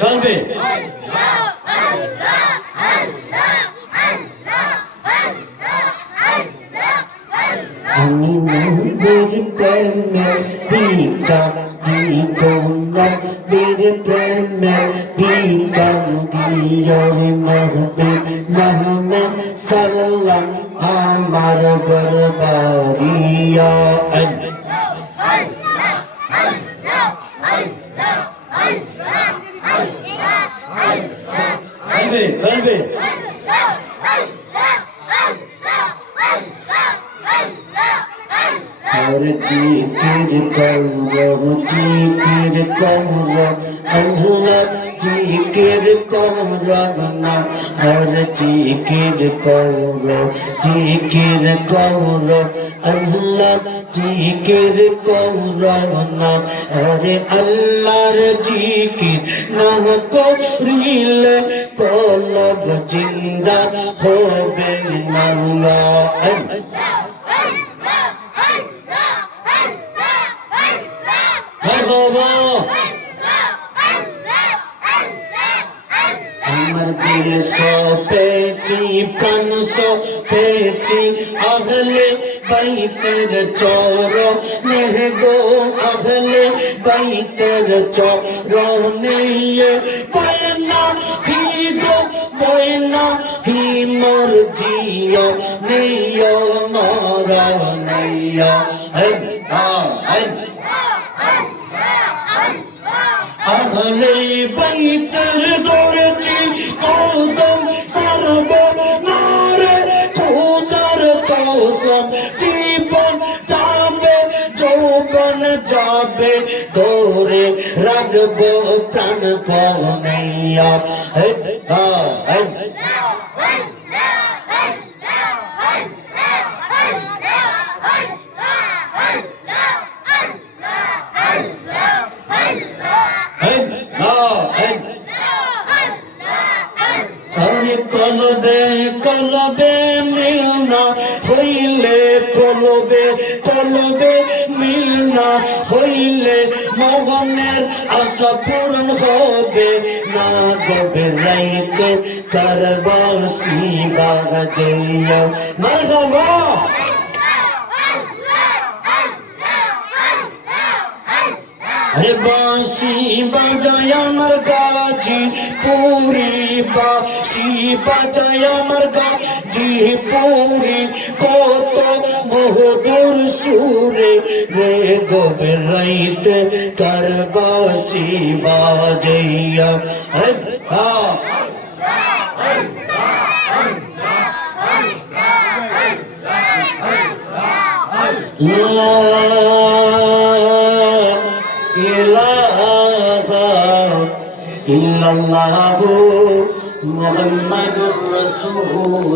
কালবে আমি নবীর প্রেমে বিকাম দিব নবীর প্রেমে বিকাম দিয়র নবী মোহাম্মদ সাল্লাম আমার গরবারিয়া কালবে हर जिक्र करो अल्लाह जिक्र करो ना हर जिक्र करो अल्लाह जिक्र करो ना अरे अल्लाहर जिक्र ना करिले कलब जिंदा होबे ना আমার দেশ পেয়েছি প্রাণস পেয়েছি আহলে বাইতের চর নেগো আহলে বাইতের চর নিয়ে পয়না হি গো পয়না হি মর জিও নিয় মরা নিয়া আহলে বাইতের করেছি কদম সর্ব নারে খোদার কসম জীবন যাবে যৌবন যাবে তোরে রাখবো প্রাণ পনাইয়া কলবে কলবে মিলনা হইলে কলবে মিলনা হইলে মগনের আশা পূরণ হবে না গবে রাইতে করবাসি বাজাইয়া মারহাবা अरे बांसी बजाय अमर गाजी पूरी बांसी बजाय अमर गाजी पूरी को तो बहुदूर सूरे रे गोबे राइट कर बांसी बाजैया इल्लल्लाहु मुहम्मदुर रसूल